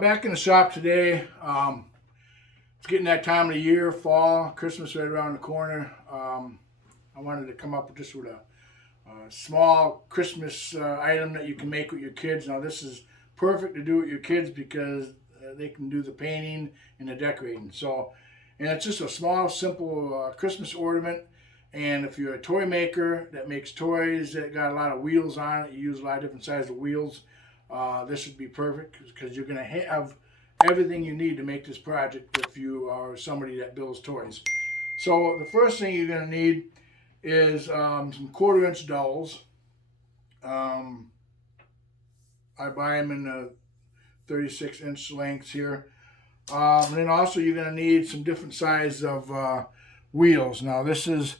Back in the shop today. It's getting that time of the year, fall, Christmas right around the corner. I wanted to come up with just with a small Christmas item that you can make with your kids. Now this is perfect to do with your kids because they can do the painting and the decorating. And it's just a small, simple Christmas ornament. And if you're a toy maker that makes toys that got a lot of wheels on it, you use a lot of different sizes of wheels, this would be perfect because you're going to have everything you need to make this project if you are somebody that builds toys. So the first thing you're going to need is some 1/4-inch dowels. I buy them in the 36-inch lengths here. And then also you're going to need some different sizes of wheels. Now this is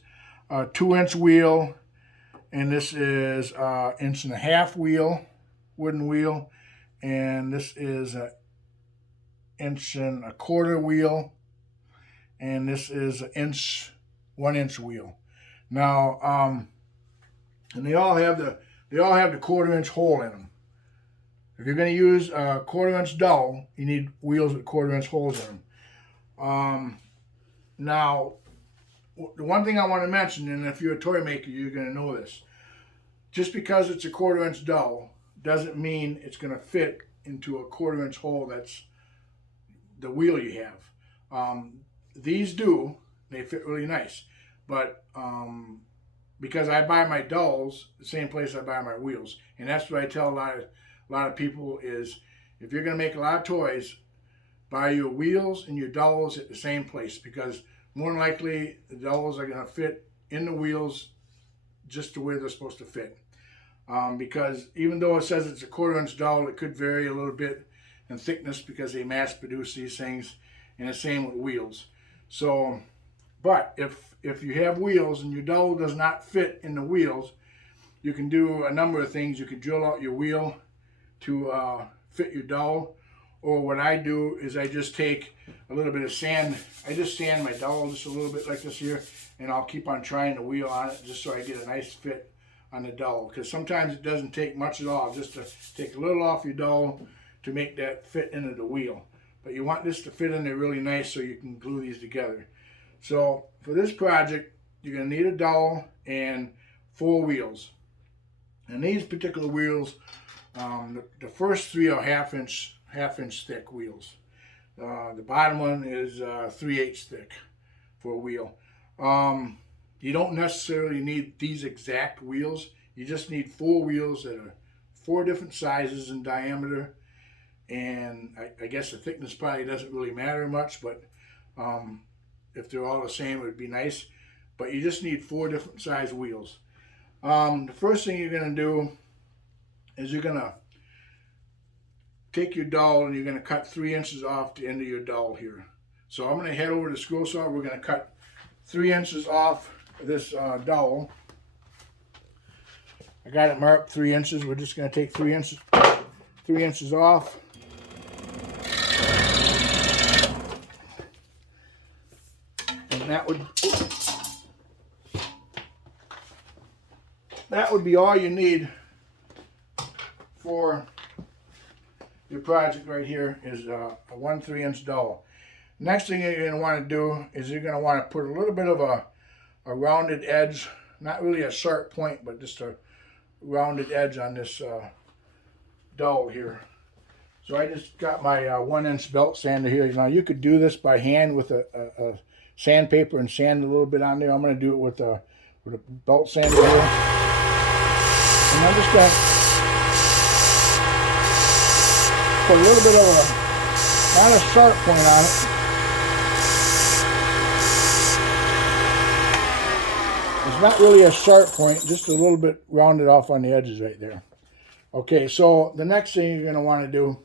a 2-inch wheel, and this is an 1.5-inch wheel, wooden wheel, and this is an 1.25-inch wheel, and this is an 1-inch wheel. Now, and they all have the 1/4-inch hole in them. If you're going to use a 1/4-inch dowel, you need wheels with 1/4-inch holes in them. Now, the one thing I want to mention, and if you're a toy maker, you're going to know this. Just because it's a 1/4-inch dowel doesn't mean it's going to fit into a 1/4-inch hole that's the wheel you have. These do. They fit really nice. But because I buy my dowels the same place I buy my wheels. And that's what I tell a lot of people is, if you're going to make a lot of toys, buy your wheels and your dowels at the same place, because more than likely the dowels are going to fit in the wheels just the way they're supposed to fit. Because even though it says it's a 1/4-inch dowel, it could vary a little bit in thickness because they mass produce these things, and the same with wheels. So, but if you have wheels and your dowel does not fit in the wheels, you can do a number of things. You can drill out your wheel to fit your dowel, or what I do is I just take a little bit of sand. I just sand my dowel just a little bit like this here, and I'll keep on trying the wheel on it just so I get a nice fit on the dowel, because sometimes it doesn't take much at all, just to take a little off your dowel to make that fit into the wheel. But you want this to fit in there really nice so you can glue these together. So for this project, you're going to need a dowel and 4 wheels. And these particular wheels, the first 3 are half-inch thick wheels. The bottom one is 3/8 thick for a wheel. You don't necessarily need these exact wheels. You just need 4 wheels that are 4 different sizes in diameter. And I guess the thickness probably doesn't really matter much, but if they're all the same, it would be nice. But you just need 4 different size wheels. The first thing you're going to do is you're going to take your dowel and you're going to cut 3 inches off the end of your dowel here. So I'm going to head over to the scroll saw. We're going to cut 3 inches off this dowel. I got it marked 3 inches. We're just going to take 3 inches off. And that would be all you need for your project right here, is a 1/3-inch dowel. Next thing you're going to want to do is you're going to want to put a little bit of a rounded edge, not really a sharp point, but just a rounded edge on this dowel here. So I just got my 1-inch belt sander here. Now you could do this by hand with a sandpaper and sand a little bit on there. I'm going to do it with a belt sander here. And I'm just going to put a little bit of not a sharp point on it. It's not really a sharp point, just a little bit rounded off on the edges right there. Okay, so the next thing you're going to want to do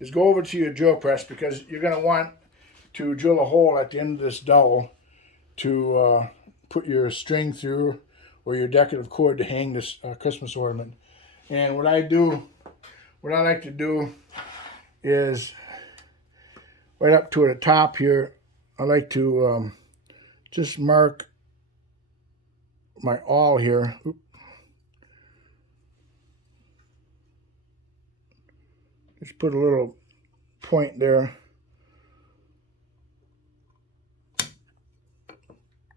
is go over to your drill press, because you're going to want to drill a hole at the end of this dowel to put your string through, or your decorative cord to hang this Christmas ornament. And what I like to do is right up to the top here, I like to just mark my awl here. Just put a little point there,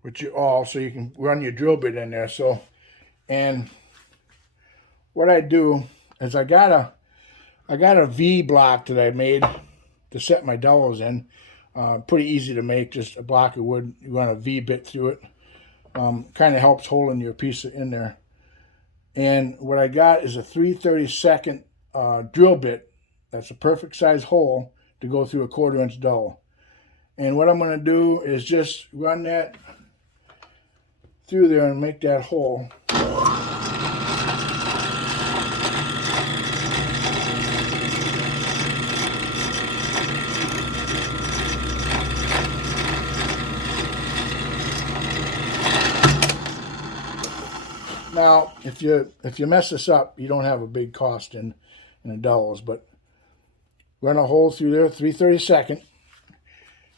with your awl, so you can run your drill bit in there. So, and what I do is I got a V block that I made to set my dowels in. Pretty easy to make, just a block of wood. You run a V bit through it. Kind of helps holding your piece in there. And what I got is a 3/32 drill bit. That's a perfect size hole to go through a 1/4 inch dowel. And what I'm going to do is just run that through there and make that hole. Now, if you mess this up, you don't have a big cost in the dowels, but run a hole through there, 3/32,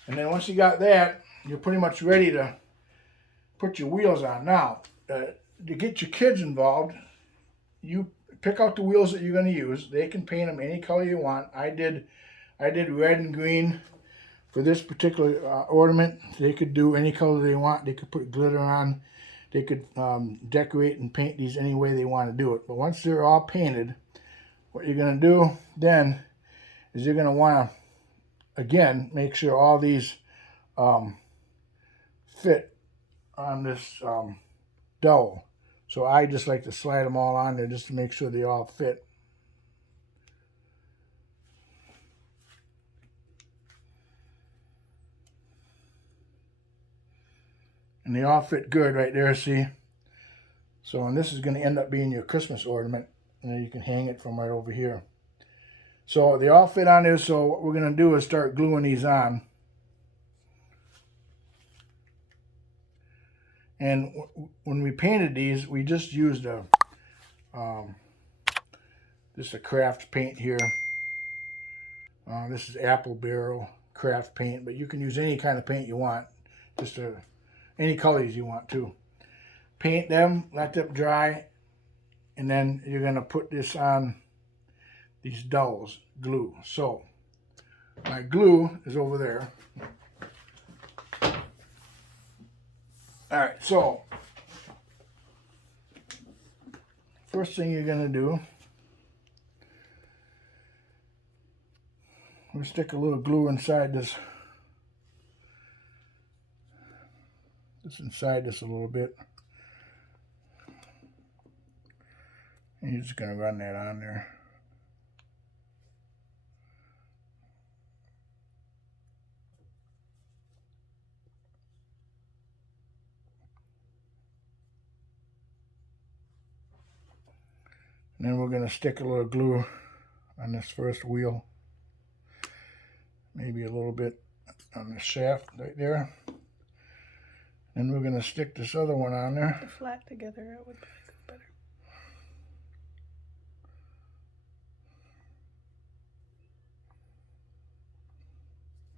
and then once you got that, you're pretty much ready to put your wheels on. Now, to get your kids involved, you pick out the wheels that you're going to use. They can paint them any color you want. I did red and green for this particular ornament. They could do any color they want. They could put glitter on. They could decorate and paint these any way they want to do it. But once they're all painted, what you're going to do then is you're going to want to, again, make sure all these fit on this dowel. So I just like to slide them all on there just to make sure they all fit. And they all fit good right there, see? So, and this is going to end up being your Christmas ornament. And then you can hang it from right over here. So they all fit on there, so what we're going to do is start gluing these on. And when we painted these, we just used a craft paint here. This is apple barrel craft paint, but you can use any kind of paint you want. Just any colors you want to. Paint them, let them dry, and then you're going to put this on these dowels, glue. So my glue is over there. All right, so first thing you're going to do, we'll stick a little glue inside this. Inside this a little bit. And you're just going to run that on there. And then we're going to stick a little glue on this first wheel. Maybe a little bit on the shaft right there. And we're going to stick this other one on there. The flat together, it would go better.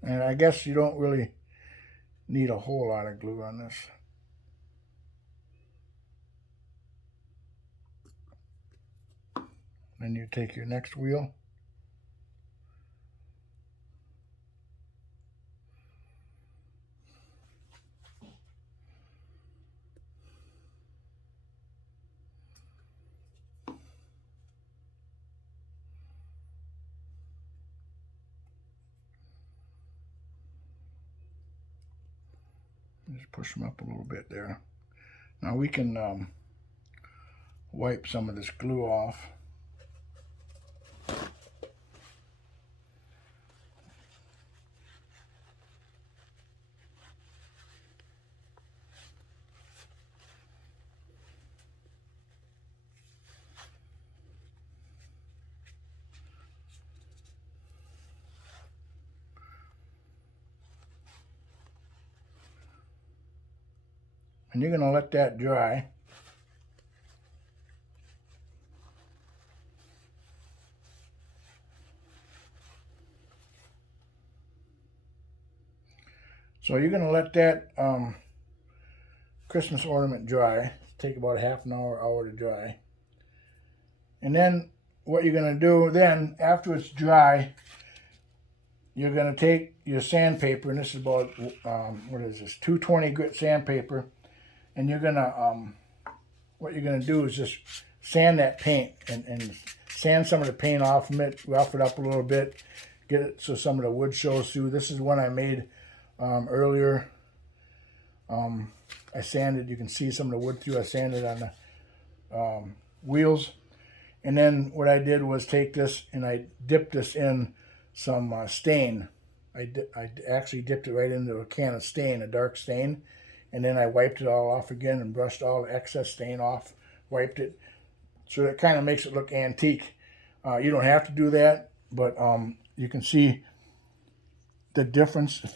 And I guess you don't really need a whole lot of glue on this. Then you take your next wheel. Just push them up a little bit there. Now we can wipe some of this glue off. And you're going to let that dry. So you're going to let that Christmas ornament dry. Take about half an hour to dry. And then what you're going to do then, after it's dry, you're going to take your sandpaper, and this is about, what is this, 220 grit sandpaper, and you're going to, what you're going to do is just sand that paint and sand some of the paint off from it, rough it up a little bit, get it so some of the wood shows through. This is one I made earlier. I sanded, you can see some of the wood through. I sanded on the wheels. And then what I did was take this and I dipped this in some stain. I actually dipped it right into a can of stain, a dark stain. And then I wiped it all off again and brushed all the excess stain off, wiped it. So that kind of makes it look antique. You don't have to do that, but you can see the difference if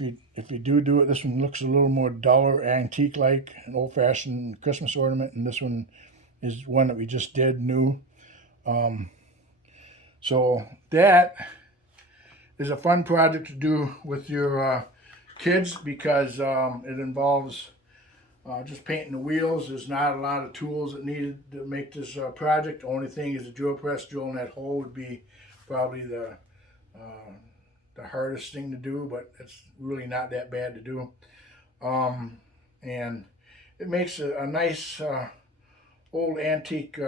you do it. This one looks a little more duller, antique-like, an old-fashioned Christmas ornament, and this one is one that we just did new. So that is a fun project to do with your kids because it involves just painting the wheels. There's not a lot of tools that needed to make this project. The only thing is the drill press. Drilling that hole would be probably the hardest thing to do, but it's really not that bad to do. And it makes a nice old antique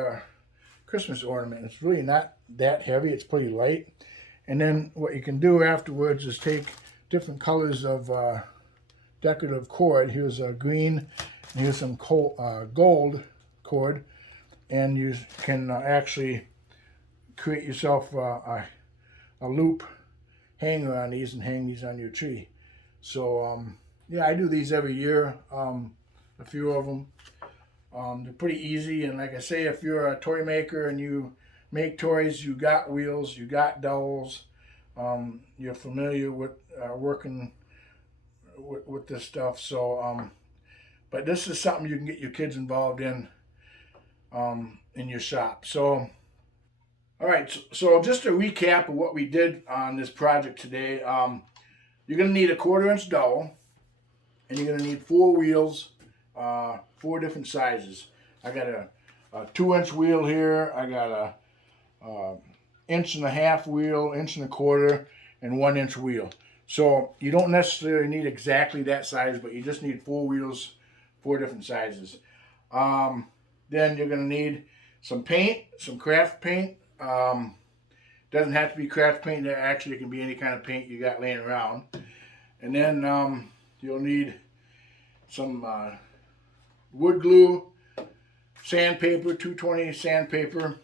Christmas ornament. It's really not that heavy. It's pretty light. And then what you can do afterwards is take different colors of decorative cord. Here's a green, and here's some gold cord, and you can actually create yourself a loop hanger on these and hang these on your tree. So yeah, I do these every year, a few of them. They're pretty easy, and like I say, if you're a toy maker and you make toys, you got wheels, you got dowels, you're familiar with working with this stuff. So, but this is something you can get your kids involved in your shop. So, all right. So just a recap of what we did on this project today. You're going to need a 1/4-inch dowel, and you're going to need 4 wheels, 4 different sizes. I got a 2-inch wheel here. I got a 1.5-inch wheel, 1.25-inch, and 1-inch wheel. So you don't necessarily need exactly that size, but you just need 4 wheels, 4 different sizes. Then you're going to need some paint, some craft paint. Doesn't have to be craft paint. Actually, it can be any kind of paint you got laying around. And then you'll need some wood glue, sandpaper, 220 sandpaper.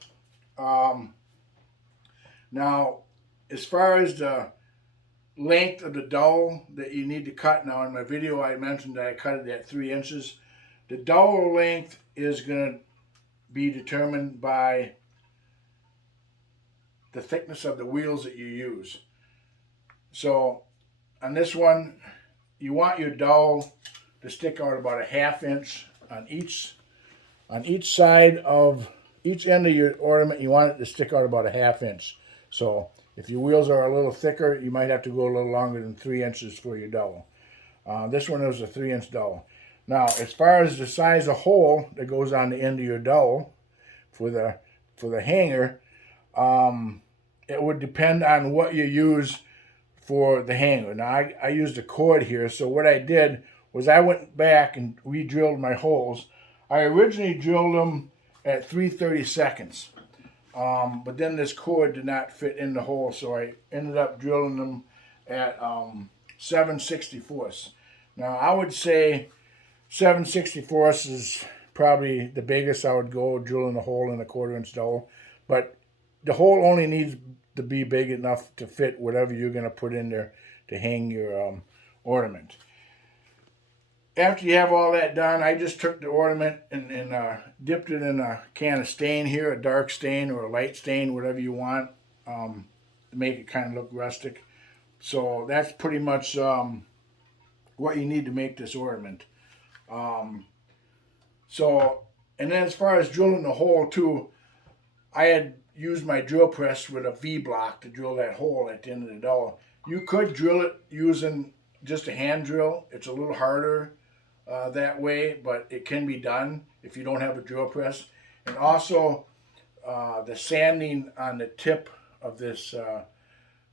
Now, as far as the length of the dowel that you need to cut, now in my video I mentioned that I cut it at 3 inches. The dowel length is going to be determined by the thickness of the wheels that you use. So on this one, you want your dowel to stick out about a 1/2 inch on each side of each end of your ornament. You want it to stick out about a 1/2 inch. So if your wheels are a little thicker, you might have to go a little longer than 3 inches for your dowel. This one is a 3-inch dowel. Now, as far as the size of hole that goes on the end of your dowel for the hanger, it would depend on what you use for the hanger. Now, I used a cord here, so what I did was I went back and re-drilled my holes. I originally drilled them at 3/32, but then this cord did not fit in the hole, so I ended up drilling them at 7/64. Now, I would say 7/64 is probably the biggest I would go drilling a hole in a 1/4-inch dowel, but the hole only needs to be big enough to fit whatever you're going to put in there to hang your ornament. After you have all that done, I just took the ornament and dipped it in a can of stain here, a dark stain or a light stain, whatever you want, to make it kind of look rustic. So that's pretty much what you need to make this ornament. And then as far as drilling the hole too, I had used my drill press with a V-block to drill that hole at the end of the dowel. You could drill it using just a hand drill. It's a little harder that way, but it can be done if you don't have a drill press. And also the sanding on the tip of this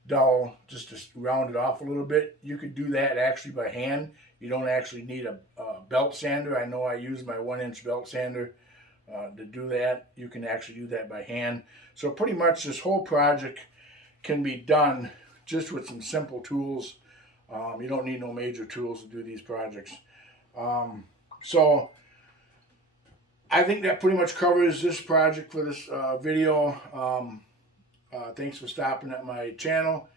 dowel just to round it off a little bit. You could do that actually by hand. You don't actually need a belt sander. I know I use my 1-inch belt sander to do that. You can actually do that by hand. So pretty much this whole project can be done just with some simple tools. You don't need no major tools to do these projects. So I think that pretty much covers this project for this video. Thanks for stopping at my channel.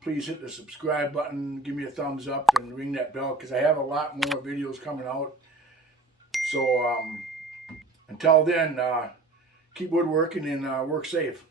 Please hit the subscribe button, give me a thumbs up, and ring that bell because I have a lot more videos coming out. So until then, keep woodworking and work safe.